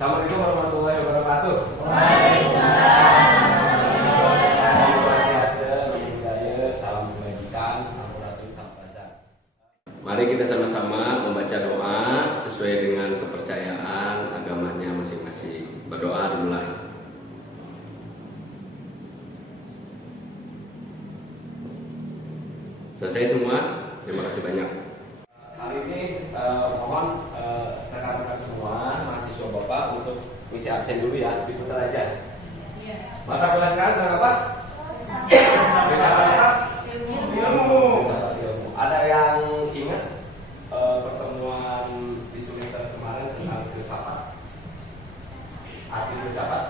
Assalamualaikum warahmatullahi wabarakatuh. Waalaikumsalam. Salam kebajikan, sampurasun, salam pelajar. Mari kita sama-sama membaca doa sesuai dengan kepercayaan agamanya masing-masing. Berdoa dimulai. Selesai semua? Terima kasih banyak. Kali ini mohon rekan-rekan semua mahasiswa Bapak untuk misi absen dulu ya, diputar aja. Mata kuliah sekarang tentang apa? Filsafat apa? Ilmu. Ada yang ingat pertemuan di semester kemarin tentang filsafat? Arti filsafat?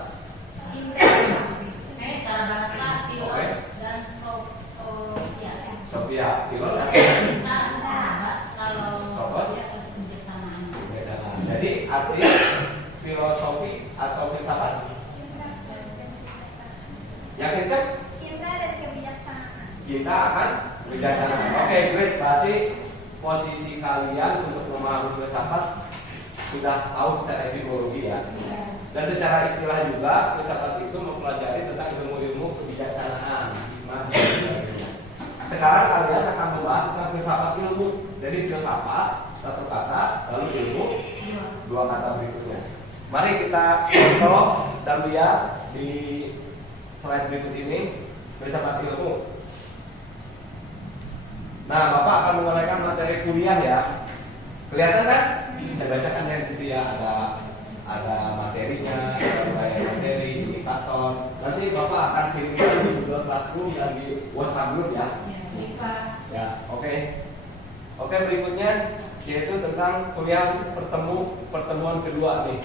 Cinta, bahasa, filos, dan Sofia, filos. cinta, sahabat, kalau Sobat? dia kebijaksanaan. Jadi arti filosofi atau filsafat? Yakin kan? Cinta dan kebijaksanaan. Cinta akan kebijaksanaan. Oke, great. Berarti posisi kalian untuk memahami filsafat sudah tahu secara etimologi ya. Dan secara istilah juga filsafat itu mempelajari tentang ilmu-ilmu kebijaksanaan, hikmah dan sebagainya. Sekarang kalian akan membahas tentang filsafat ilmu. Jadi filsafat satu kata, lalu ilmu dua kata berikutnya. Mari kita contoh dan lihat di slide berikut ini filsafat ilmu. Nah, Bapak akan menguraikan materi kuliah ya. Kelihatan kan? Saya bacakan dari situ ya, ada materinya, ada uraian materi, indikator. Nanti Bapak akan kirimkan di Google Classroom dan di WhatsApp group ya. Ya, oke. Oke, berikutnya yaitu tentang kuliah pertemuan kedua nih.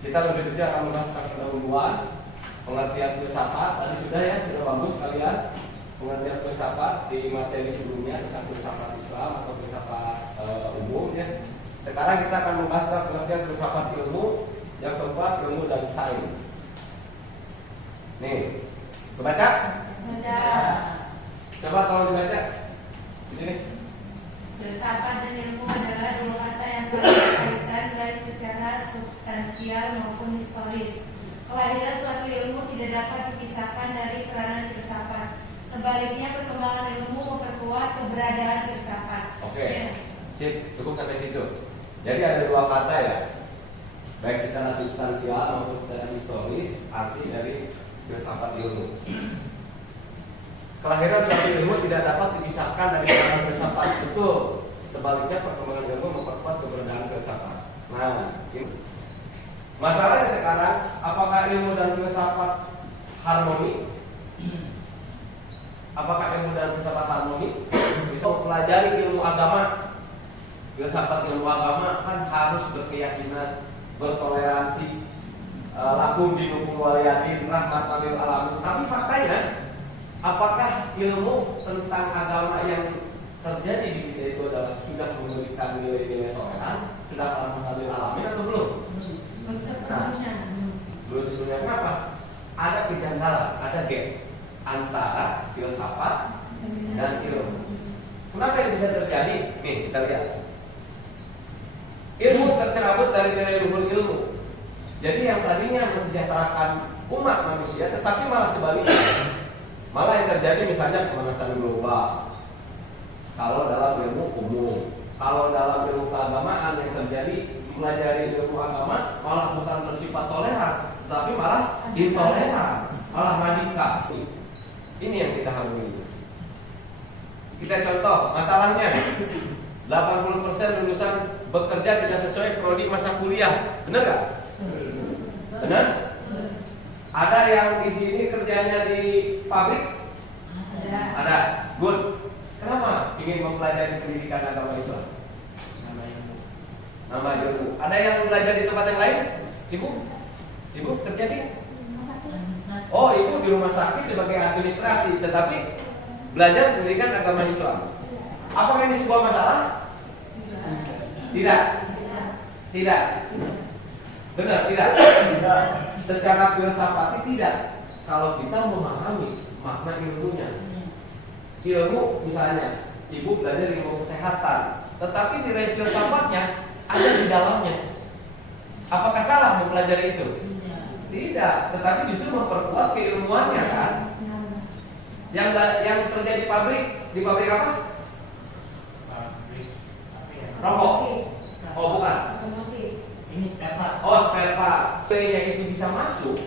Kita lebih kecil akan membahas tentang pendahuluan, pengertian filsafat. Tadi sudah ya, sudah bagus kalian pengertian filsafat di materi sebelumnya tentang filsafat Islam atau filsafat umum ya. Sekarang kita akan membahas tentang pengertian filsafat ilmu. Yang keempat, ilmu dan sains. Nih, kebaca? Coba tolong dibaca. Di sini. Filsafat dan ilmu adalah dua kata yang saling berkaitan baik secara substansial maupun historis. Kelahiran suatu ilmu tidak dapat dipisahkan dari peranan filsafat. Sebaliknya, perkembangan ilmu memperkuat keberadaan filsafat. Oke, sip, cukup sampai situ. Jadi ada dua kata ya, baik secara substansial maupun secara historis, arti dari filsafat ilmu. Kelahiran suatu ilmu tidak dapat dipisahkan dari peranan filsafat. Betul. Sebaliknya, perkembangan ilmu memperkuat keberadaan filsafat. Nah, ini. Masalahnya sekarang, apakah ilmu dan filsafat harmoni? Apakah ilmu dan filsafat harmoni? Bisa mempelajari ilmu agama. Filsafat ilmu agama kan harus berkeyakinan, bertoleransi, lakum dinukum waliyadin, rahmatan lil alamin. Tapi faktanya, apakah ilmu tentang agama yang terjadi di kita itu adalah sudah memberikan nilai-nilai toleran, sudah rahmatan lil alamin atau belum? Belum sebenarnya. Kenapa? Ada kejanggalan, ada gap antara filsafat dan ilmu. Kenapa ini bisa terjadi? Nih, kita lihat. Ilmu tercerabut dari nilai luhur ilmu. Jadi yang tadinya mensejahterakan umat manusia, tetapi malah sebaliknya. Malah yang terjadi misalnya pemanasan global. Kalau dalam ilmu umum, kalau dalam ilmu keagamaan yang terjadi mempelajari ilmu agama malah bukan bersifat toleran, tapi malah intoleran, malah radikal. Ini yang kita harus. Kita contoh masalahnya 80% lulusan bekerja tidak sesuai prodi masa kuliah, benar nggak? Benar? Ada yang di sini kerjanya di pabrik? Ada. Good. Kenapa ingin mempelajari pendidikan agama Islam? Nama ilmu. Ada yang belajar di tempat yang lain? Ibu kerja di? Oh, ibu di rumah sakit sebagai administrasi, tetapi belajar pendidikan agama Islam. Apakah ini sebuah masalah? Tidak. Tidak. Benar, tidak. Secara filsafat tidak. Kalau kita memahami makna ilmunya. Ilmu misalnya, ibu belajar ilmu kesehatan, tetapi nilai filsafatnya ada di dalamnya. Apakah salah mempelajari itu? Tidak. Tidak, tetapi justru memperkuat keilmuannya kan. Yang kerja di pabrik apa? Rokok. Oh bukan. Ini spare Oh spare part. Nilainya itu bisa masuk,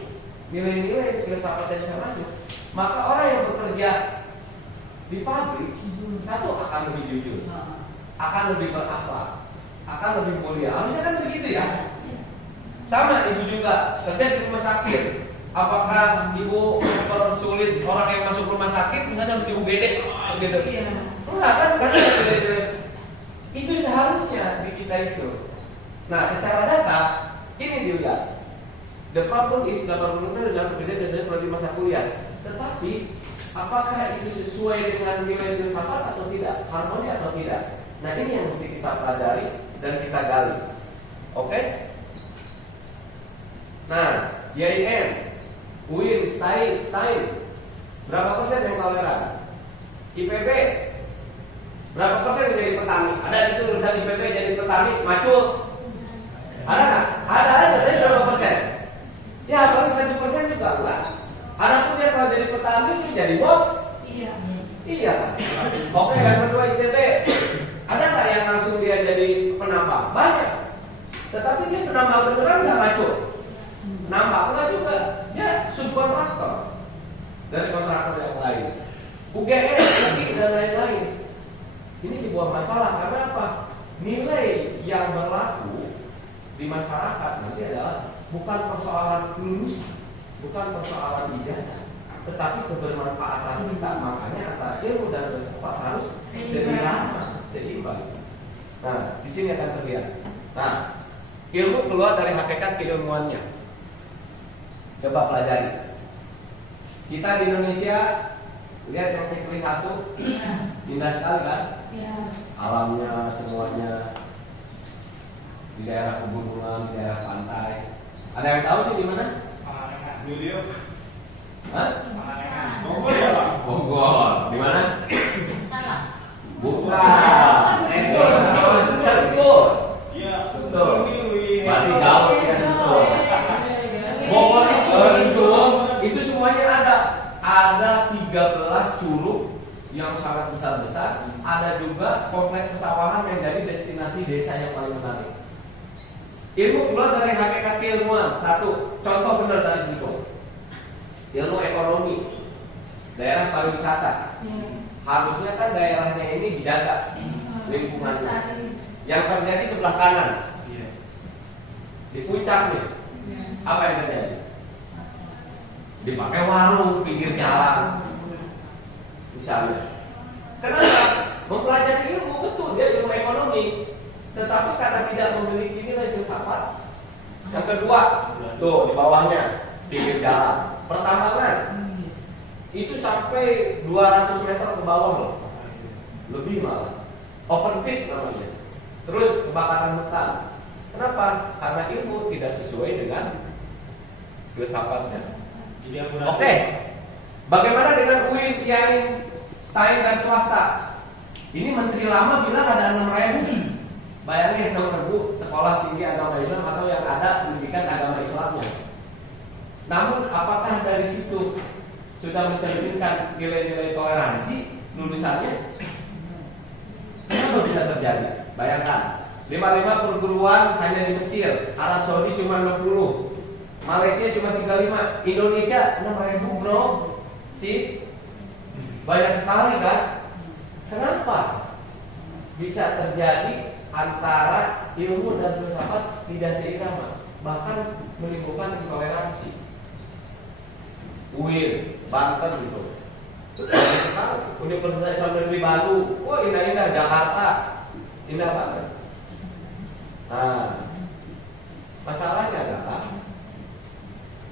nilai-nilai filsafatnya bisa masuk. Maka orang yang bekerja di pabrik satu akan lebih jujur, akan lebih berakhlak, akan lebih mulia. Harusnya kan begitu ya. Sama ibu juga kerja di rumah sakit. Apakah ibu mempersulit orang yang masuk rumah sakit misalnya harus di UGD gitu? Enggak kan? Itu seharusnya di kita itu. Nah, secara data ini dilihat. The problem is 80% sudah bekerja biasanya kalau di masa kuliah. Tetapi apakah itu sesuai dengan nilai filsafat atau tidak, harmoni atau tidak? Nah, ini yang mesti kita pelajari dan kita gali. Oke? Nah, YIN, UIN, Stein, berapa persen yang toleran? IPB, berapa persen yang jadi petani? Ada itu tulisan IPB jadi petani, macul? Ada nggak? Ada, tapi berapa persen? Ya, paling 1% juga enggak. Ada pun dia kalau jadi petani itu jadi bos? Iya kan? Oke, yang kedua ITB, ada nggak yang langsung dia jadi penambang? Banyak. Tetapi dia penambang beneran nggak macul? Nambah enggak juga, dia subkontraktor dari kontraktor yang lain. UGS lagi dan lain-lain. Ini sebuah masalah karena apa? Nilai yang berlaku di masyarakat nanti adalah bukan persoalan lulusan, bukan persoalan ijazah, tetapi kebermanfaatan kita. Makanya antara ilmu dan filsafat harus seimbang. Nah, di sini akan terlihat. Nah, ilmu keluar dari hakikat keilmuannya. Coba pelajari. Kita di Indonesia lihat yang checklist 1, indah sekali kan? Alamnya semuanya di daerah pegunungan, di daerah pantai. Ada yang tahu nih di mana? Hah? Bogor. Di mana? Salah. Bukan. Sentul. Iya. Betul. Berarti jauh ya Sentul. Bogor itu Sentul itu semuanya ada. Ada 13 curug yang sangat besar-besar. Ada juga kompleks pesawahan yang jadi destinasi desa yang paling menarik. Ilmu keluar dari hakikat keilmuan. 1, contoh benar dari situ. Ilmu ekonomi, daerah pariwisata. Harusnya kan daerahnya ini dijaga lingkungannya. Yang terjadi sebelah kanan, di puncak nih, apa yang terjadi? Dipakai warung pinggir jalan, misalnya. Kenapa? Mempelajari ilmu betul dia ilmu ekonomi, tetapi karena tidak memiliki nilai filsafat. Yang kedua, tuh di bawahnya pinggir jalan, pertambangan itu sampai 200 meter ke bawah loh, lebih malah. Open pit namanya. Terus kebakaran hutan. Kenapa? Karena ilmu tidak sesuai dengan filsafatnya. Oke. Bagaimana dengan UIN, YIN, Stein dan swasta? Ini menteri lama bilang ada 6.000. Bayangin 6.000 sekolah tinggi agama Islam atau yang ada pendidikan agama Islamnya. Namun apakah dari situ sudah mencerminkan nilai-nilai toleransi lulusannya? Kenapa bisa terjadi? Bayangkan 55 perguruan hanya di Mesir, Arab Saudi cuma 60, Malaysia cuma 35, Indonesia 6.000 bro, sis, banyak sekali kan? Kenapa bisa terjadi antara ilmu dan filsafat tidak seirama, bahkan menimbulkan intoleransi? UIN, Banten gitu, Universitas Islam Negeri Bandung, wah indah-indah, Jakarta, indah banget. Nah, masalahnya adalah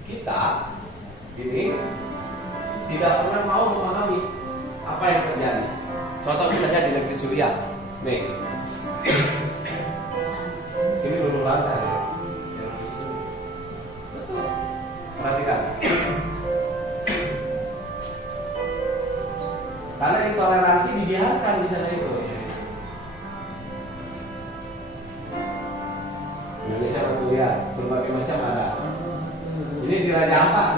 kita ini tidak pernah mau memahami apa yang terjadi. Contoh misalnya di negeri Suriah, nih, ini lulu lantai, ya. Betul. Perhatikan. Karena intoleransi dibiarkan di sana itu. Indonesia lihat berbagai macam ada. Ini di Raja Ampat,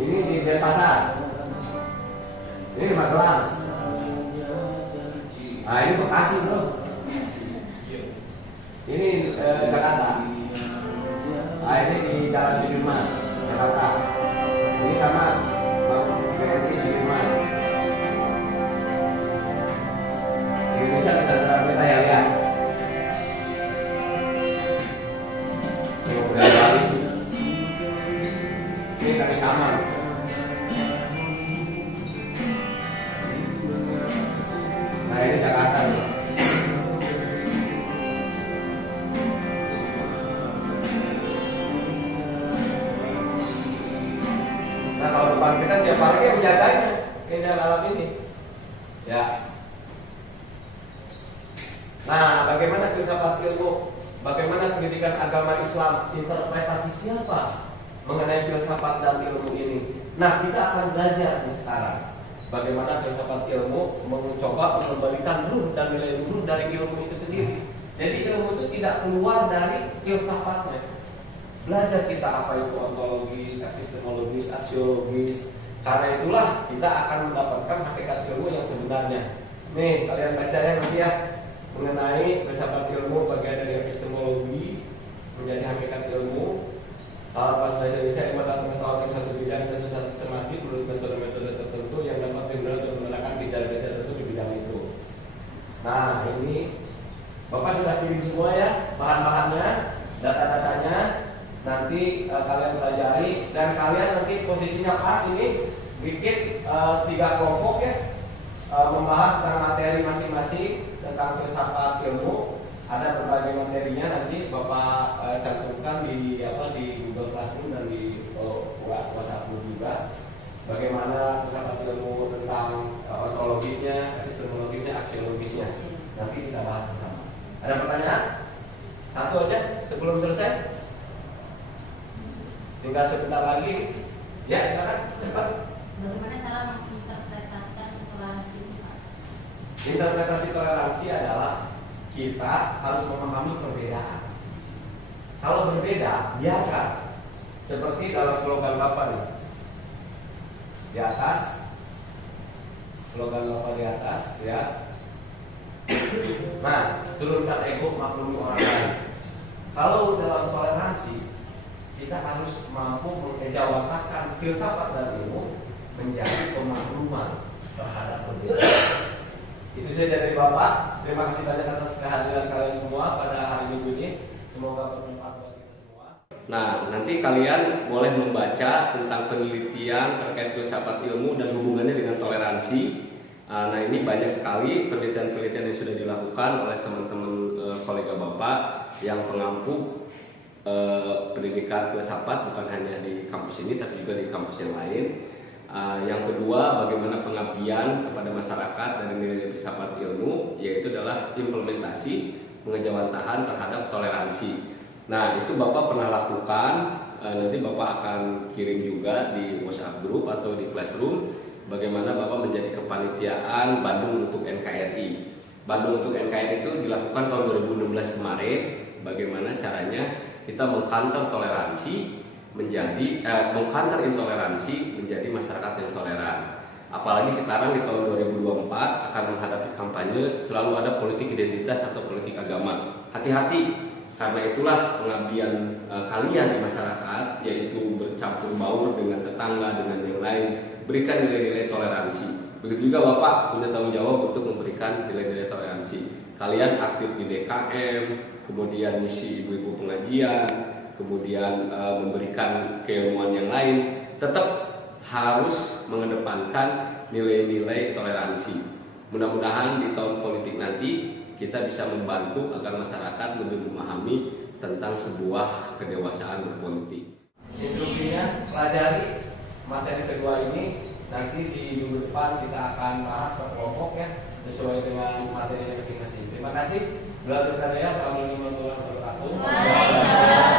ini di Denpasar, ini di Magelang. Nah ini Bekasi bro. Ini Jakarta. Nah ini di Jalan Sudirman, Jakarta. Ini sama BNI Sudirman. Di Indonesia bisa kita ya lihat. Ini kami sama. Nah ini Jakarta nih. Nah kalau depan kita siapa lagi yang jaganya keindahan alam ini? Ya. Nah bagaimana filsafat ilmu? Bagaimana pendidikan agama Islam? Interpretasi siapa mengenai filsafat dan ilmu ini? Nah kita akan belajar nih sekarang bagaimana filsafat ilmu mencoba mengembalikan ruh dan nilai luhur dari ilmu itu sendiri. Jadi ilmu itu tidak keluar dari filsafatnya. Belajar kita apa itu ontologis, epistemologis, aksiologis. Karena itulah kita akan mendapatkan hakikat ilmu yang sebenarnya. Nih kalian baca ya nanti ya mengenai filsafat ilmu bagian dari epistemologi menjadi hakikat ilmu. Bahasa Indonesia dimatang metode satu bidang dan satu sistematik menurut metode tertentu yang dapat digunakan untuk menggunakan bidang-bidang tertentu di bidang itu. Nah ini Bapak sudah kirim semua ya bahan-bahannya, data-datanya. Nanti kalian pelajari dan kalian nanti posisinya pas ini bikin 3 kelompok ya, membahas tentang materi masing-masing tentang filsafat ilmu. Ada berbagai materinya nanti Bapak cantumkan di Google Classroom dan di WhatsApp juga. Bagaimana filsafat ilmu tentang ontologisnya, epistemologisnya, aksiologisnya. Nanti kita bahas bersama. Ada pertanyaan? Satu aja sebelum selesai. Tinggal sebentar lagi. Ya, silakan cepat. Bagaimana cara menginterpretasikan toleransi ini, Pak? Interpretasi toleransi adalah kita harus memahami perbedaan. Kalau berbeda, biarkan. Seperti dalam slogan Bapak nih. Di atas, slogan Bapak di atas, ya. Nah, turunkan ego, maklumi orang lain. Kalau dalam toleransi, kita harus mampu mengejawantahkan filsafat dan ilmu menjadi pemakluman terhadap perbedaan. Itu saja dari Bapak. Terima kasih banyak atas kehadiran kalian semua pada hari Minggu ini. Semoga bermanfaat buat kita semua. Nah, nanti kalian boleh membaca tentang penelitian terkait filsafat ilmu dan hubungannya dengan toleransi. Nah, ini banyak sekali penelitian-penelitian yang sudah dilakukan oleh teman-teman kolega Bapak yang pengampu pendidikan filsafat bukan hanya di kampus ini tapi juga di kampus yang lain. Yang kedua, bagaimana pengabdian kepada masyarakat dari nilai filsafat ilmu, yaitu adalah implementasi pengejawantahan terhadap toleransi. Nah, itu Bapak pernah lakukan, nanti Bapak akan kirim juga di WhatsApp group atau di Classroom bagaimana Bapak menjadi kepanitiaan Bandung untuk NKRI. Bandung untuk NKRI itu dilakukan tahun 2016 kemarin. Bagaimana caranya kita mengkantor toleransi menjadi mengkantor intoleransi menjadi masyarakat yang toleran. Apalagi sekarang di tahun 2024 akan menghadapi kampanye, selalu ada politik identitas atau politik agama. Hati-hati, karena itulah pengabdian kalian di masyarakat, yaitu bercampur baur dengan tetangga, dengan yang lain, berikan nilai-nilai toleransi. Begitu juga Bapak punya tanggung jawab untuk memberikan nilai-nilai toleransi. Kalian aktif di DKM, kemudian misi ibu-ibu pengajian, kemudian memberikan keilmuan yang lain, tetap harus mengedepankan nilai-nilai toleransi. Mudah-mudahan di tahun politik nanti kita bisa membantu agar masyarakat lebih memahami tentang sebuah kedewasaan berpolitik. Instruksinya pelajari materi kedua ini, nanti di minggu depan kita akan bahas per kelompok ya, sesuai dengan materinya masing-masing. Terima kasih. Belajar karya. Assalamualaikum warahmatullahi wabarakatuh.